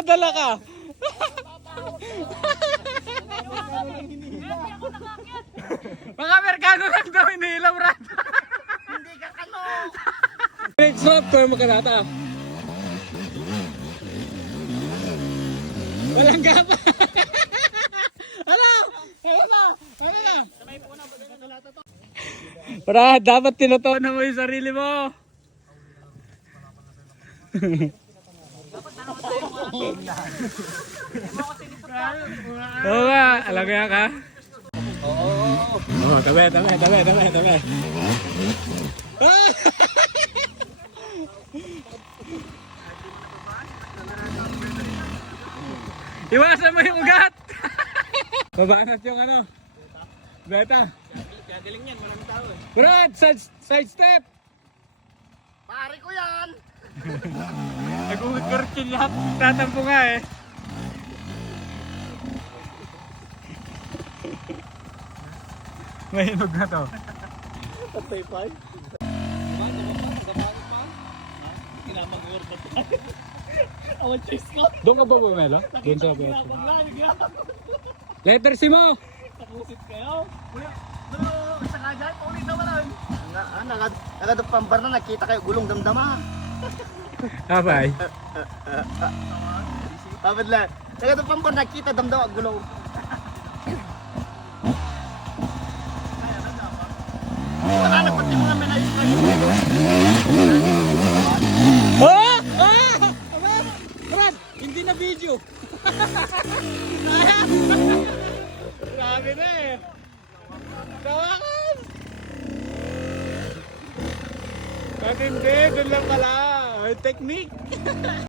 Dala ka. Mga Amerikano lang daw iniilaw, Brad. Hindi ka kano. Great stop ko yung magkanata. Walang gapa. Ano? Brad, dapat tinutunan mo yung sarili mo. Oo nga, alagaya ka. Oo, tabi. Iwasan mo yung ugat. Mabanat yung ano. Beta. Kaya diling yan, maraming tao eh. Brad, side step. Pare ko yan. Nag-uurkin lahat. Tatampo nga eh. Mahinog na to. Patay pa eh. Kinamag-uur pa tayo. Awan chase ko. Doon ka ba bumelo? Doon sa bumelo. Letter C mo! Nakusit kayo. Isa ka dyan, paulit na walang. Nagadupambar na, nakita kayo gulong damdama. Abay. Kapit lang. Nagadupambar, nakita damdama gulong. Wala na pati mga menayos kayo. Oh! Ah! Brad! Hindi na video. Grabe na eh. Tawakan! Ba't hindi? Doon lang pala. Technique.